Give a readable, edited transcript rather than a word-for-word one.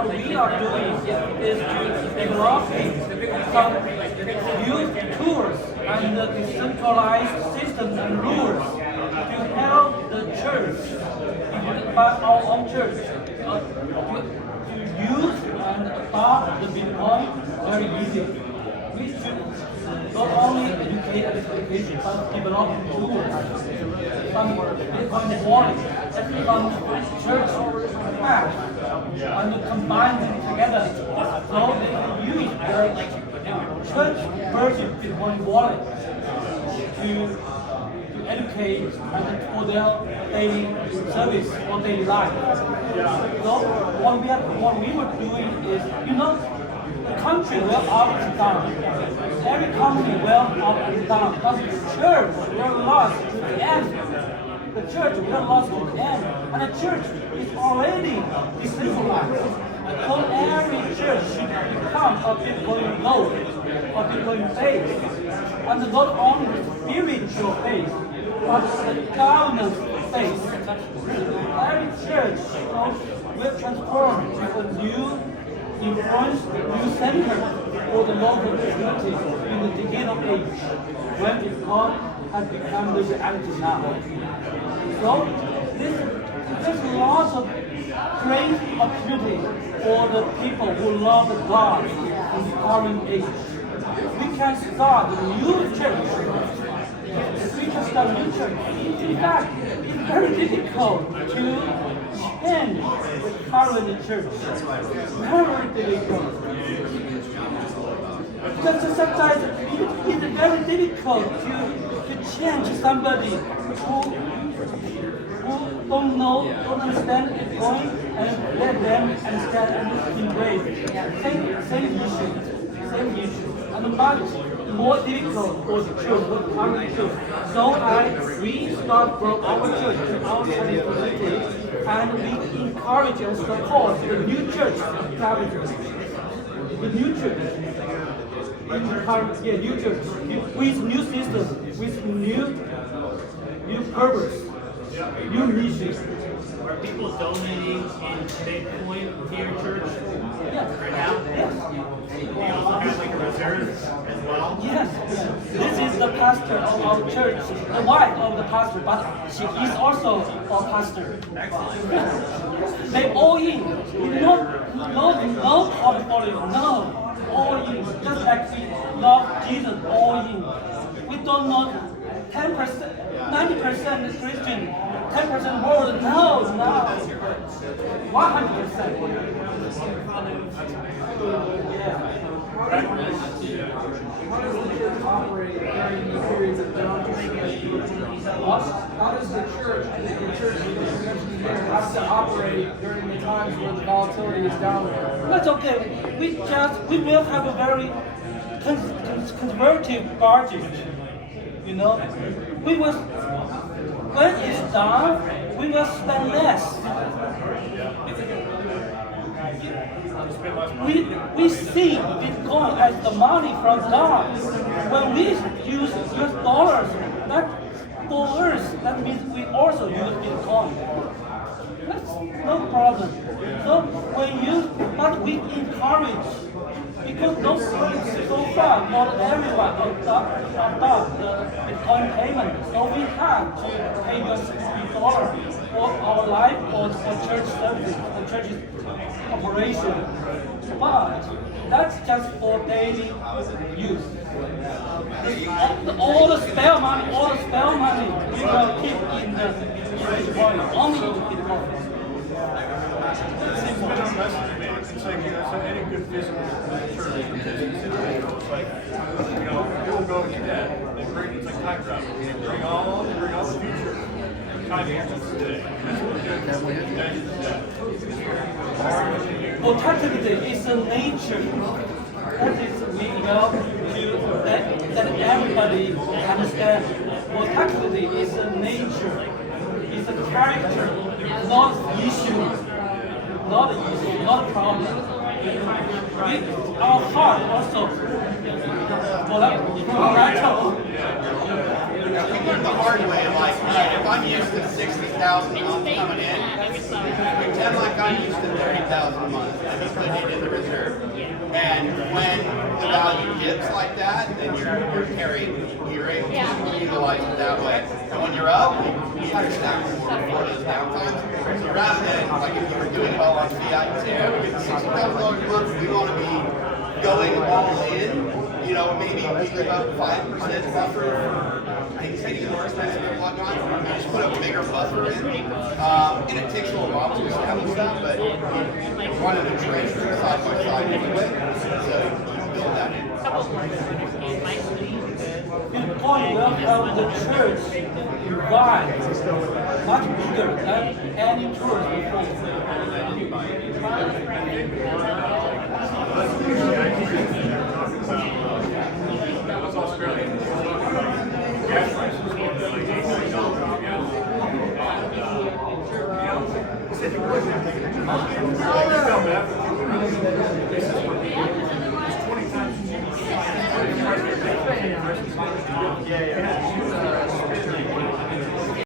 what we are doing is to develop some new tools and decentralized systems and rules to help the church, by our own church, to use and adopt the Bitcoin very easily. We should not only educate education, but develop tools, some Bitcoin wallet, some church apps, and combine them together so they can use their church version Bitcoin wallet to educate and for their daily service or daily life. So what we were doing is, the country will up and down. Every company will up and down. But the church will last to the end. The church will last to the end. And the church is already decentralized. So every church should become a Bitcoin node, a Bitcoin faith. And not only spiritual faith, but the governance faith. Every church will transform to a new influence, new center for the local community in the digital age, when Bitcoin has become the reality now. So there's lots of great opportunities for the people who love God in the current age. We can start a new church. We can start a new church. In fact, it's very difficult to change the current church. Very difficult. Because sometimes it's very difficult to change somebody who don't understand Bitcoin and let them understand and embrace. Same issue. And much more difficult for the church, for the current church. So we start from our church to our community, and we encourage and support the new church establishment. The new church. New church with new system, with new purpose, new mission. Are people donating in Bitcoin to your church? Yes. Right now? Yes. You also have like a reserve as well? Yes. This is the pastor of our church, the wife of the pastor, but she is also a pastor. They all in. No portfolio, no. All in. Just like we love Jesus, all in. We don't know 10%, 90% Christian, 10% world. No. 100%. How does the church operate during these periods of downtime? How does the church, you mentioned here, have to operate during the times where the volatility is down there? That's okay. We will have a very conservative budget. We will, when it's down, we will spend less. We see Bitcoin as the money from God. When we use US dollars, that means we also use Bitcoin. That's no problem. So but we encourage, because so far not everyone adopt the Bitcoin payment. So we have to pay US dollar for our life or for church service, for church's operation. But that's just for daily use. All the spare money we will keep in the Bitcoin, only in Bitcoin. It's like, any good physical church, it's like, people go to debt. It's like time travel. They bring all the future time engines today. Protectivity is a nature. That is we will to that everybody understand. Protectivity is a nature. It's a character, not issue. Not a problem. Our heart also. You learn the hard way, like, if I'm used to 60,000 coming in, pretend like I'm used to 30,000. $5,000 a month that he's putting into the reserve. And when the value dips like that, then you're able to utilize it that way. And when you're up, you start stacking more for those downtimes. So rather than, like if you were doing it all on fiat, you say, oh, we get $60,000 a month, we want to be going all in. You know, maybe we give up 5% buffer for things getting more expensive and whatnot. You just put a bigger buffer in. And it takes a little while to establish that, but one of the trades side by side anyway. So you build that in. In point, we have the church divide much bigger than any church That was Australian. Gas prices were like $8 a gallon. He said you wouldn't have taken it. You felt bad for people. This is what it's 20 times cheaper. Yeah.